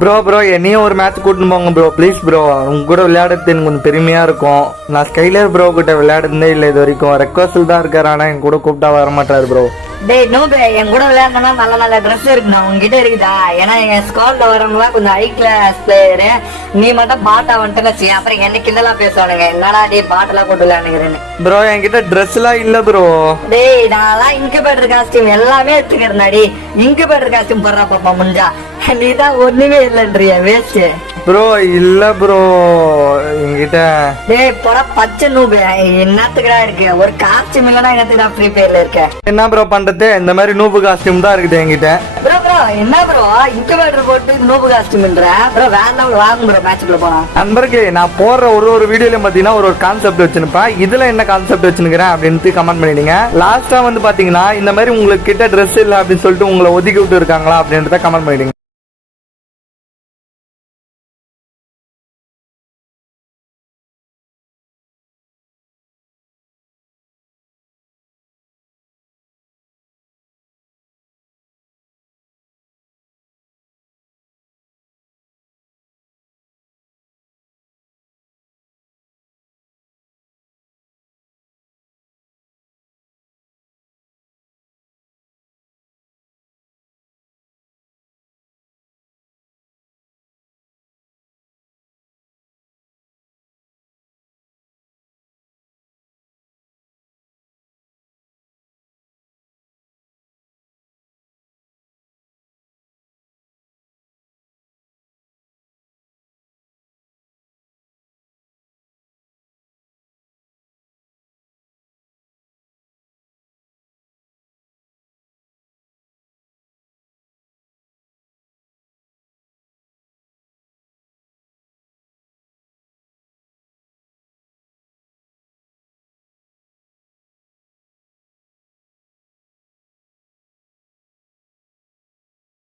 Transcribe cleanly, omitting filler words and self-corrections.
Bro என்னையும் ஒரு match கூட்டின்னு போங்க ப்ரோ ப்ளீஸ் ப்ரோ. உங்க கூட விளையாடுறது எனக்கு கொஞ்சம் பெருமையா இருக்கும். நான் ஸ்கைலர் ப்ரோ கிட்ட விளையாடுறதே இல்லை இது வரைக்கும். ரெக்வஸ்டில் தான் இருக்காரு, ஆனால் என் கூட கூப்பிட்டா வர மாட்டாரு ப்ரோ. டேய் நோபே, என் கூட விளையாடனா நல்ல நல்ல ட்ரெஸ் இருக்குண்ணா உங்ககிட்ட இருக்குதா? ஏன்னா எங்க ஸ்குவாட்ல வரவங்களாம் கொஞ்சம் ஹை கிளாஸ் பிளேயரு, நீ மட்டும் பாட்டா வந்துட்டு அப்புறம் என்ன கிண்டலாம் பேசுவானுங்க, என்னடா டே பாட்டெல்லாம் போட்டு விளையாடுங்கிறேன்னு. ப்ரோ என்கிட்ட ட்ரெஸ் எல்லாம் இல்ல ப்ரோ. டேய் நான் இன்குபேட்டர் காஸ்டியூம் எல்லாமே எடுத்துக்கிறேன்டி. இன்குபேட்டர் காஸ்டியூம் போடுறா பாப்பா முடிஞ்சா. நீதான் ஒண்ணுமே இல்லைன்றிய வேஸ்ட் ப்ரோ. இல்ல ப்ரோ என்கிட்ட. டேய் போட பச்சை நூபு, என்னத்துக்குடா இருக்கு ஒரு காஸ்டியூம் இல்லனா என்னத்துக்குடா ஃப்ரீ ஃபயர்ல இருக்க? என்ன ப்ரோ பண்றது, இந்த மாதிரி நூபு காஸ்டியூம் தான் இருக்குது என்கிட்ட. ப்ரோ என்ன ப்ரோ இன்குபேட்டர் போட்டு நூபு காஸ்டியூம்ன்ற ப்ரோ? வேற லெவல் வாங்க ப்ரோ மேட்ச்க்குள்ள போலாம். நண்பர்களே நான் போடுற ஒரு வீடியோலயும் பாத்தீங்கன்னா ஒரு கான்செப்ட் வச்சிருப்பேன். இதுல என்ன கான்செப்ட் வச்சுக்கிறேன் அப்படின்னு கமெண்ட் பண்ணிடுங்க. லாஸ்டா வந்து பாத்தீங்கன்னா இந்த மாதிரி உங்களுக்கு கிட்ட ட்ரெஸ் இல்ல அப்படின்னு சொல்லிட்டு உங்களை ஒதுக்கி விட்டு இருக்காங்களா அப்படின்றத கமெண்ட் பண்ணிடுங்க.